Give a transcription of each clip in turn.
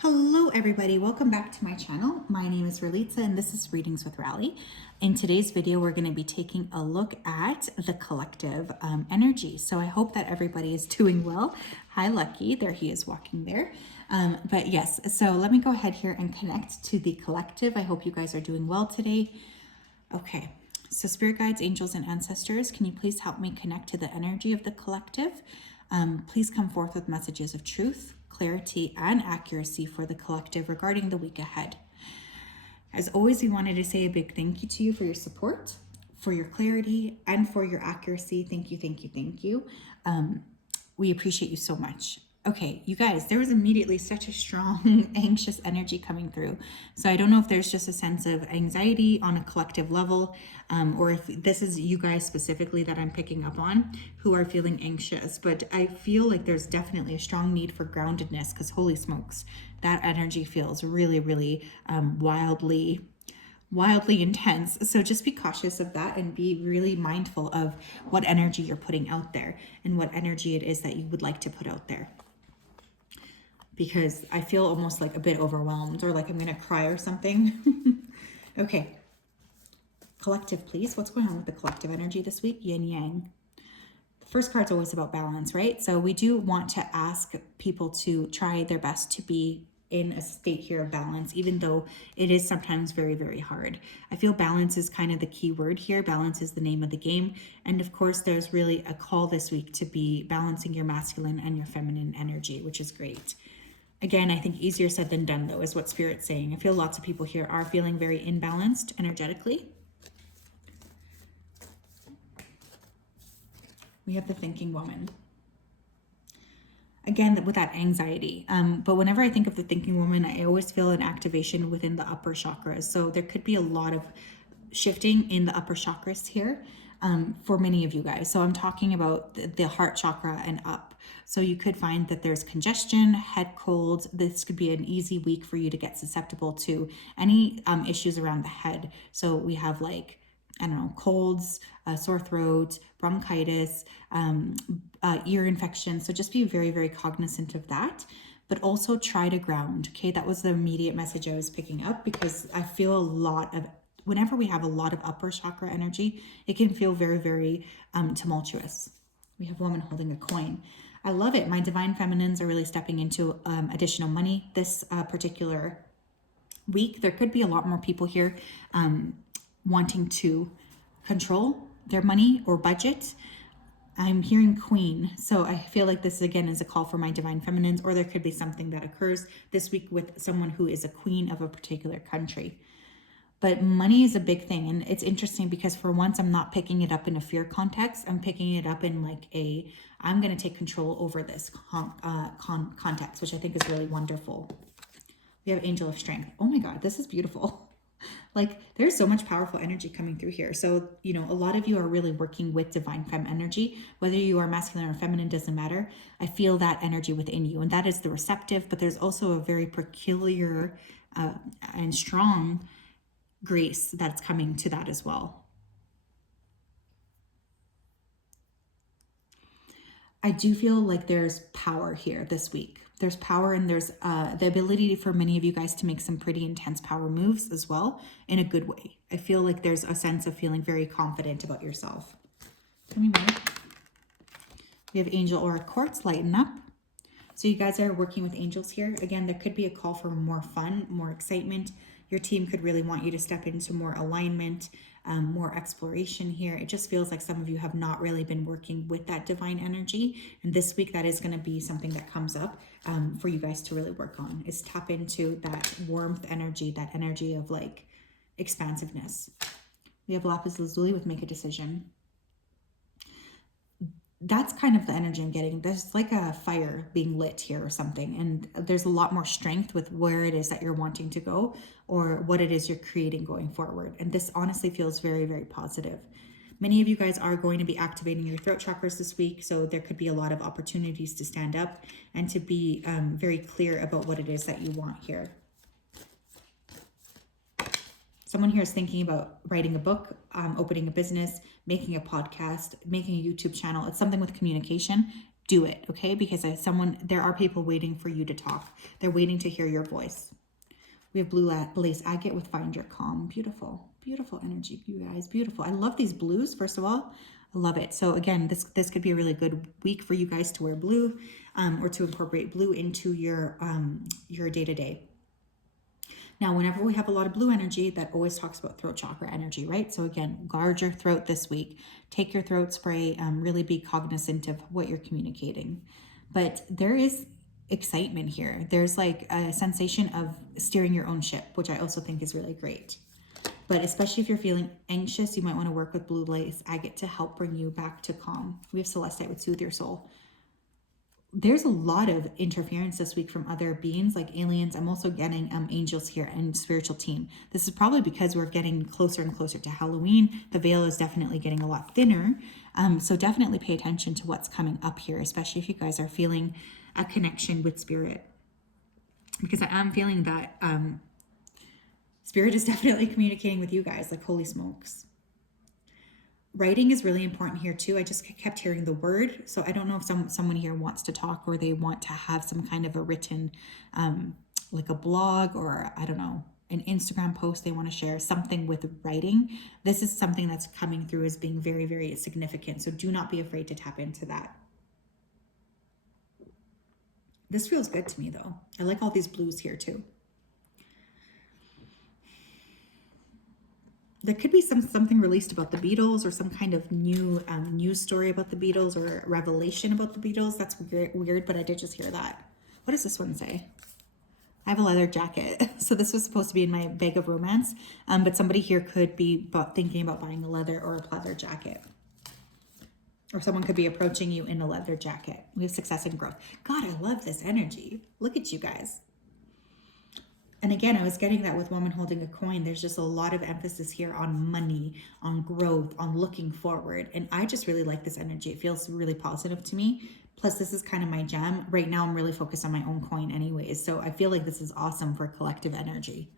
Hello everybody, welcome back to my channel. My name is Ralitza and this is Readings with Rally. In today's video, we're going to be taking a look at the collective energy. So I hope that everybody is doing well. Hi Lucky, there he is walking there. But yes, so let me go ahead here and connect to the collective. I hope you guys are doing well today. Okay, so spirit guides, angels, and ancestors, can you please help me connect to the energy of the collective? Please come forth with messages of truth, clarity, and accuracy for the collective regarding the week ahead. As always, we wanted to say a big thank you to you for your support, for your clarity, and for your accuracy. Thank you, thank you, thank you. We appreciate you so much. Okay, you guys, there was immediately such a strong, anxious energy coming through. So I don't know if there's just a sense of anxiety on a collective level, or if this is you guys specifically that I'm picking up on who are feeling anxious. But I feel like there's definitely a strong need for groundedness because holy smokes, that energy feels really, really wildly intense. So just be cautious of that and be really mindful of what energy you're putting out there and what energy it is that you would like to put out there. Because I feel almost like a bit overwhelmed or like I'm going to cry or something. Okay. Collective, please. What's going on with the collective energy this week? Yin yang. The first card's always about balance, right? So we do want to ask people to try their best to be in a state here of balance, even though it is sometimes very, very hard. I feel balance is kind of the key word here. Balance is the name of the game. And of course, there's really a call this week to be balancing your masculine and your feminine energy, which is great. Again, I think easier said than done, though, is what Spirit's saying. I feel lots of people here are feeling very imbalanced energetically. We have the thinking woman. Again, with that anxiety. But whenever I think of the thinking woman, I always feel an activation within the upper chakras. So there could be a lot of shifting in the upper chakras here for many of you guys. So I'm talking about the heart chakra and up. So you could find that there's congestion, head colds. This could be an easy week for you to get susceptible to any issues around the head. So we have like, I don't know, colds, sore throat, bronchitis, ear infection. So just be very, very cognizant of that, but also try to ground. Okay, that was the immediate message I was picking up because I feel a lot of, whenever we have a lot of upper chakra energy, it can feel very, very tumultuous. We have a woman holding a coin. I love it. My divine feminines are really stepping into additional money this particular week. There could be a lot more people here wanting to control their money or budget. I'm hearing queen. So I feel like this again is a call for my divine feminines, or there could be something that occurs this week with someone who is a queen of a particular country. But money is a big thing. And it's interesting because for once, I'm not picking it up in a fear context. I'm picking it up in like I'm going to take control over this context, which I think is really wonderful. We have Angel of Strength. Oh my God, this is beautiful. Like there's so much powerful energy coming through here. So, you know, a lot of you are really working with divine femme energy, whether you are masculine or feminine, doesn't matter. I feel that energy within you, and that is the receptive, but there's also a very peculiar and strong grace that's coming to that as well. I do feel like there's power here this week. There's power and there's the ability for many of you guys to make some pretty intense power moves as well in a good way. I feel like there's a sense of feeling very confident about yourself. Tell me more. We have Angel Aura Quartz, lighten up. So you guys are working with angels here. Again, there could be a call for more fun, more excitement. Your team could really want you to step into more alignment, more exploration here. It just feels like some of you have not really been working with that divine energy. And this week, that is going to be something that comes up for you guys to really work on, is tap into that warmth energy, that energy of like expansiveness. We have Lapis Lazuli with make a decision. That's kind of the energy I'm getting. There's like a fire being lit here or something. And there's a lot more strength with where it is that you're wanting to go or what it is you're creating going forward. And this honestly feels very, very positive. Many of you guys are going to be activating your throat chakras this week. So there could be a lot of opportunities to stand up and to be very clear about what it is that you want here. Someone here is thinking about writing a book, opening a business, making a podcast, making a YouTube channel. It's something with communication. do it, okay? Because there are people waiting for you to talk. They're waiting to hear your voice. We have blue lace agate with find your calm. Beautiful, beautiful energy, you guys. Beautiful. I love these blues, first of all. I love it. So again, this could be a really good week for you guys to wear blue, or to incorporate blue into your day-to-day. Now, whenever we have a lot of blue energy, that always talks about throat chakra energy, right? So again, guard your throat this week. Take your throat spray. Really be cognizant of what you're communicating. But there is excitement here. There's like a sensation of steering your own ship, which I also think is really great. But especially if you're feeling anxious, you might want to work with blue lace agate to help bring you back to calm. We have celestite with soothe your soul. There's a lot of interference this week from other beings like aliens. I'm also getting angels here and spiritual team. This is probably because we're getting closer and closer to Halloween. The veil is definitely getting a lot thinner. So definitely pay attention to what's coming up here, especially if you guys are feeling a connection with spirit. Because I am feeling that spirit is definitely communicating with you guys, like holy smokes. Writing is really important here too. I just kept hearing the word. So I don't know if someone here wants to talk, or they want to have some kind of a written, like a blog, or I don't know, an Instagram post they want to share, something with writing. This is something that's coming through as being very, very significant. So do not be afraid to tap into that. This feels good to me though. I like all these blues here too. There could be something released about the Beatles, or some kind of new news story about the Beatles, or revelation about the Beatles. That's weird, but I did just hear that. What does this one say? I have a leather jacket. So this was supposed to be in my bag of romance, but somebody here could be thinking about buying a leather or a pleather jacket. Or someone could be approaching you in a leather jacket. We have success and growth. God, I love this energy. Look at you guys. And again, I was getting that with woman holding a coin. There's just a lot of emphasis here on money, on growth, on looking forward. And I just really like this energy. It feels really positive to me. Plus, this is kind of my jam. Right now, I'm really focused on my own coin anyways. So I feel like this is awesome for collective energy.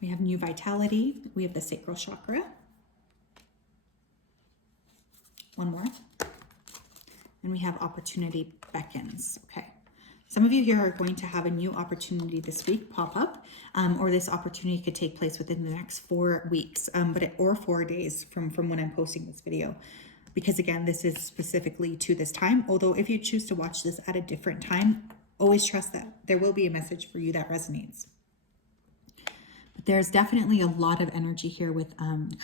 We have new vitality. We have the sacral chakra. One more. And we have opportunity beckons. Okay. Some of you here are going to have a new opportunity this week pop up, or this opportunity could take place within the next 4 weeks, or 4 days from when I'm posting this video. Because again, this is specifically to this time. Although if you choose to watch this at a different time, always trust that there will be a message for you that resonates. But there's definitely a lot of energy here with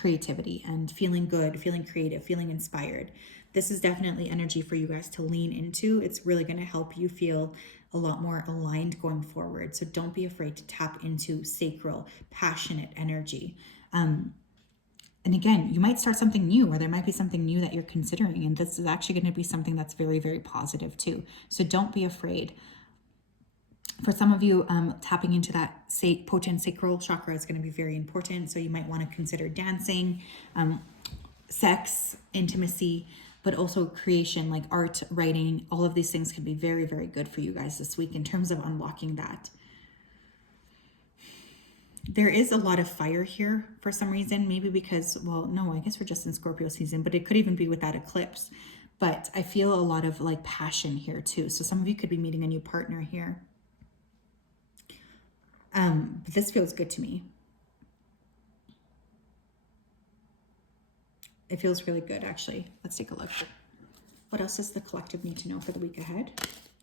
creativity and feeling good, feeling creative, feeling inspired. This is definitely energy for you guys to lean into. It's really going to help you feel a lot more aligned going forward. So don't be afraid to tap into sacral, passionate energy. And again, you might start something new, or there might be something new that you're considering. And this is actually going to be something that's very, very positive too. So don't be afraid. For some of you, tapping into that potent sacral chakra is going to be very important. So you might want to consider dancing, sex, intimacy, but also creation, like art, writing. All of these things can be very, very good for you guys this week in terms of unlocking that. There is a lot of fire here for some reason, maybe because, well, no, I guess we're just in Scorpio season, but it could even be with that eclipse. But I feel a lot of like passion here too. So some of you could be meeting a new partner here. But this feels good to me. It feels really good, actually. Let's take a look. What else does the collective need to know for the week ahead?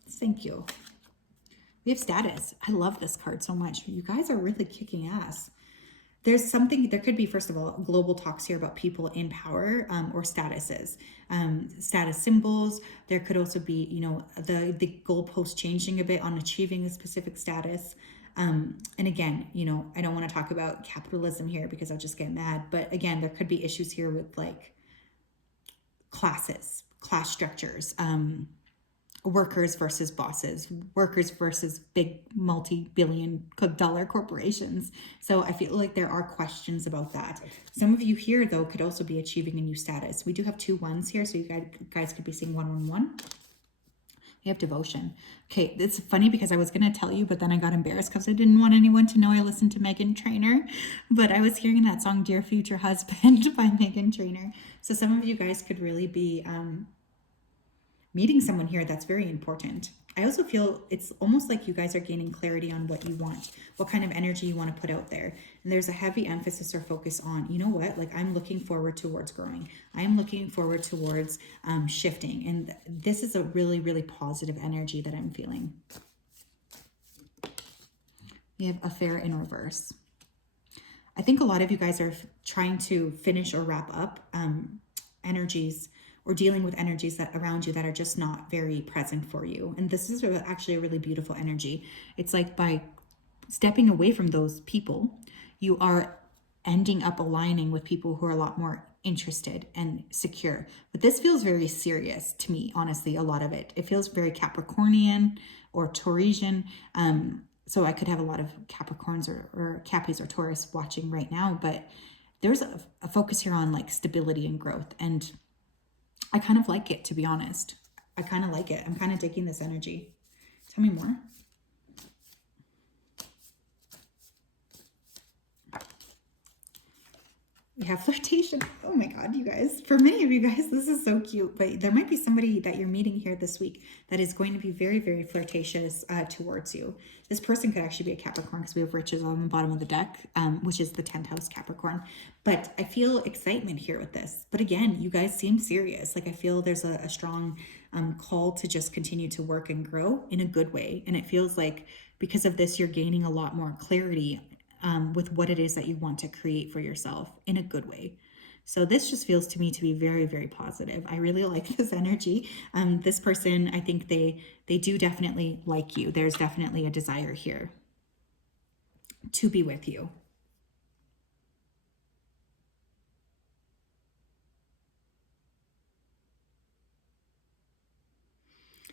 Thank you. We have status. I love this card so much. You guys are really kicking ass. There could be, first of all, global talks here about people in power, or statuses, status symbols. There could also be, the goalpost changing a bit on achieving a specific status. And again, I don't want to talk about capitalism here because I'll just get mad. But again, there could be issues here with like class structures, workers versus bosses, workers versus big multi-billion-dollar corporations. So I feel like there are questions about that. Some of you here, though, could also be achieving a new status. We do have 2 1s here, so you guys could be seeing 111. You have devotion. Okay, it's funny because I was going to tell you, but then I got embarrassed because I didn't want anyone to know I listened to Meghan Trainor. But I was hearing that song, Dear Future Husband by Meghan Trainor. So some of you guys could really be meeting someone here that's very important. I also feel it's almost like you guys are gaining clarity on what you want, what kind of energy you want to put out there. And there's a heavy emphasis or focus on, you know what, like I'm looking forward towards growing. I am looking forward towards shifting. And this is a really, really positive energy that I'm feeling. We have affair in reverse. I think a lot of you guys are trying to finish or wrap up energies or dealing with energies that around you that are just not very present for you. And this is actually a really beautiful energy. It's like by stepping away from those people, you are ending up aligning with people who are a lot more interested and secure. But this feels very serious to me, honestly, a lot of it. It feels very Capricornian or Taurasian. So I could have a lot of Capricorns or Cappies or Taurus watching right now, but there's a focus here on like stability and growth. And I kind of like it, to be honest. I kind of like it. I'm kind of digging this energy. Tell me more. We have flirtation. Oh my God, you guys. For many of you guys, this is so cute. But there might be somebody that you're meeting here this week that is going to be very, very flirtatious towards you. This person could actually be a Capricorn because we have riches on the bottom of the deck, which is the 10th house Capricorn. But I feel excitement here with this. But again, you guys seem serious. Like I feel there's a strong call to just continue to work and grow in a good way. And it feels like because of this, you're gaining a lot more clarity with what it is that you want to create for yourself in a good way. So this just feels to me to be very, very positive. I really like this energy. This person, I think they do definitely like you. There's definitely a desire here to be with you.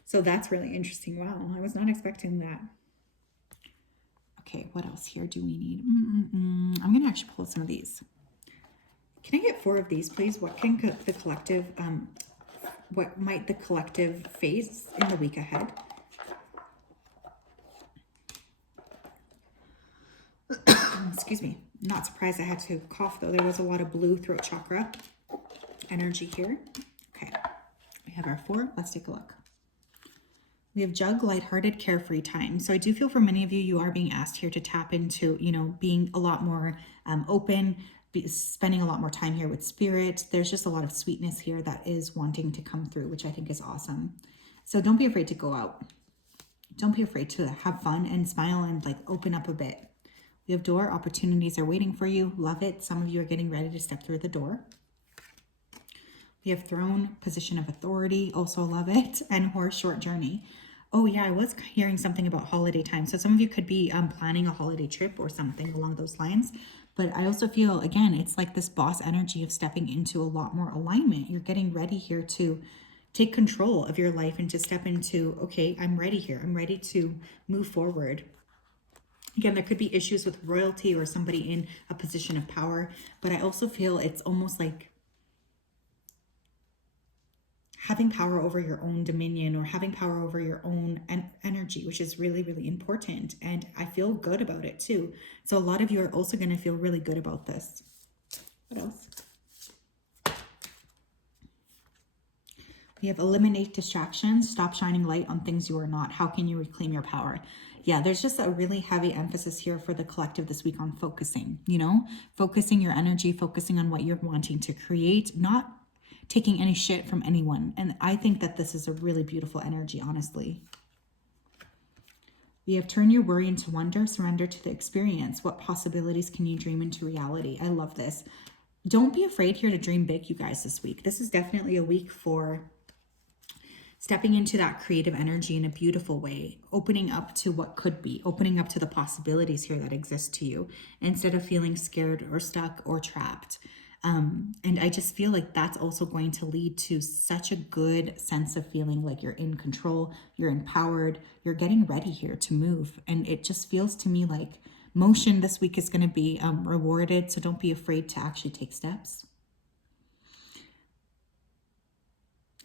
So that's really interesting. Wow, I was not expecting that. Okay, what else here do we need? I'm going to actually pull some of these. Can I get 4 of these, please? What can the collective, what might the collective face in the week ahead? Excuse me. Not surprised I had to cough, though. There was a lot of blue throat chakra energy here. Okay, we have our 4. Let's take a look. We have jug, lighthearted, carefree time. So I do feel for many of you, you are being asked here to tap into, you know, being a lot more open, spending a lot more time here with spirit. There's just a lot of sweetness here that is wanting to come through, which I think is awesome. So don't be afraid to go out. Don't be afraid to have fun and smile and like open up a bit. We have door, opportunities are waiting for you. Love it. Some of you are getting ready to step through the door. We have throne, position of authority, also love it, and horse, short journey. Oh yeah, I was hearing something about holiday time. So some of you could be planning a holiday trip or something along those lines. But I also feel, again, it's like this boss energy of stepping into a lot more alignment. You're getting ready here to take control of your life and to step into, okay, I'm ready here. I'm ready to move forward. Again, there could be issues with royalty or somebody in a position of power. But I also feel it's almost like having power over your own dominion or having power over your own energy, which is really, really important. And I feel good about it too. So a lot of you are also going to feel really good about this. What else? We have eliminate distractions, stop shining light on things you are not. How can you reclaim your power? Yeah, there's just a really heavy emphasis here for the collective this week on focusing, you know, focusing your energy, focusing on what you're wanting to create, not taking any shit from anyone. And I think that this is a really beautiful energy, honestly. We have turn your worry into wonder, surrender to the experience. What possibilities can you dream into reality? I love this. Don't be afraid here to dream big, you guys, this week. This is definitely a week for stepping into that creative energy in a beautiful way, opening up to what could be, opening up to the possibilities here that exist to you, instead of feeling scared or stuck or trapped. And I just feel like that's also going to lead to such a good sense of feeling like you're in control, you're empowered, you're getting ready here to move. And it just feels to me like motion this week is going to be rewarded. So don't be afraid to actually take steps.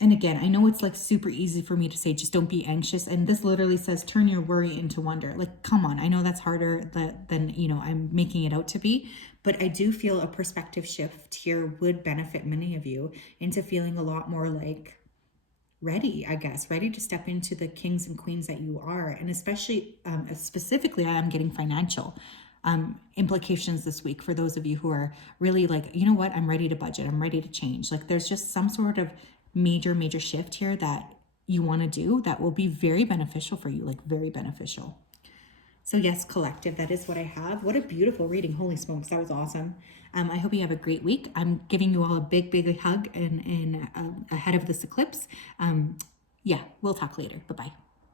And again, I know it's like super easy for me to say, just don't be anxious. And this literally says, turn your worry into wonder. Like, come on. I know that's harder than, I'm making it out to be, but I do feel a perspective shift here would benefit many of you into feeling a lot more like ready, I guess, ready to step into the kings and queens that you are. And especially, specifically, I am getting financial implications this week for those of you who are really like, you know what, I'm ready to budget, I'm ready to change. Like there's just some sort of major shift here that you want to do that will be very beneficial for you, like very beneficial. So yes, collective, that is what I have. What a beautiful reading. Holy smokes, that was awesome. I hope you have a great week. I'm giving you all a big hug and ahead of this eclipse. Yeah, we'll talk later. Bye-bye.